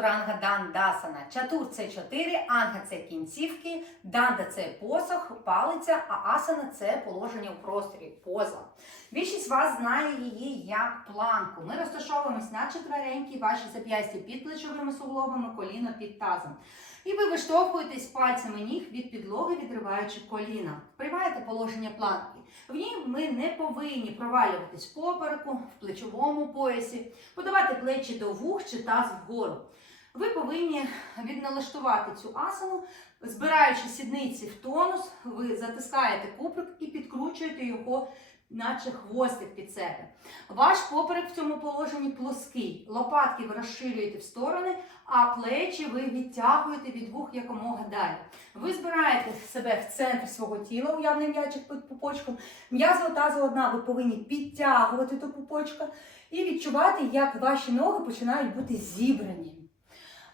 Ранга Дандасана. Чатур це чотири, анга це кінцівки, данда це посох, палиця, а асана це положення у просторі, поза. Більшість вас знає її як планку. Ми розташовуємось на четверенькі, ваші зап'ястя під плечовими суглобами, коліно під тазом. І ви виштовхуєтесь пальцями ніг від підлоги, відриваючи коліна. Приймаєте положення планки. В ній ми не повинні провалюватись попереку, в плечовому поясі, подавати плечі до вух чи таз вгору. Ви повинні відналаштувати цю асану, збираючи сідниці в тонус, ви затискаєте куприк і підкручуєте його, наче хвостик під себе. Ваш поперек в цьому положенні плоский. Лопатки ви розширюєте в сторони, а плечі ви відтягуєте від вух якомога далі. Ви збираєте себе в центр свого тіла, уявний м'ячик під пупочком. М'язова тазова одна, ви повинні підтягувати до пупочка і відчувати, як ваші ноги починають бути зібрані.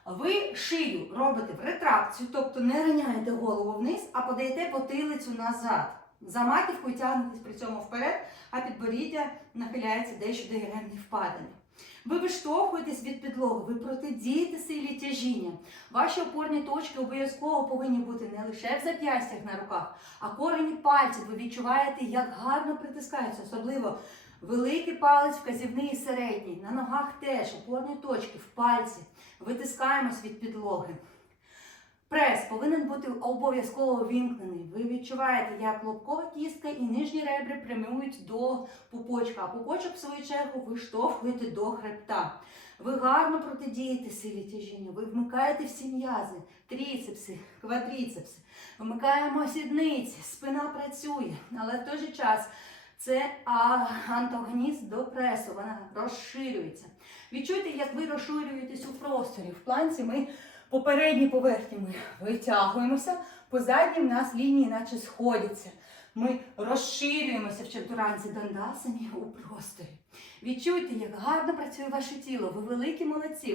Ви шию робите в ретракцію, тобто не раняєте голову вниз, а подаєте потилицю назад. За маківкою тягнетесь при цьому вперед, а підборіддя нахиляється дещо до єремні впадання. Ви виштовхуєтесь від підлоги, ви протидієте силі тяжіння. Ваші опорні точки обов'язково повинні бути не лише в зап'ястях на руках, а корені пальців. Ви відчуваєте, як гарно притискаються, особливо великий палець, вказівний і середній. На ногах теж опорні точки в пальці. Витискаємось від підлоги. Прес повинен бути обов'язково вімкнений. Ви відчуваєте, як лобкова кістка і нижні ребри прямують до пупочка, а пупочок, в свою чергу, ви штовхуєте до хребта. Ви гарно протидієте силі тяжіння, ви вмикаєте всі м'язи, тріцепси, квадріцепси, вмикаємо сідниці, спина працює, але в той же час це а, антагоніст до пресу, вона розширюється. Відчуйте, як ви розширюєтесь у просторі. В планці ми по передній поверхні ми витягуємося, по задній в нас лінії наче сходяться. Ми розширюємося в чатуранці дандасані у просторі. Відчуйте, як гарно працює ваше тіло. Ви великі молодці.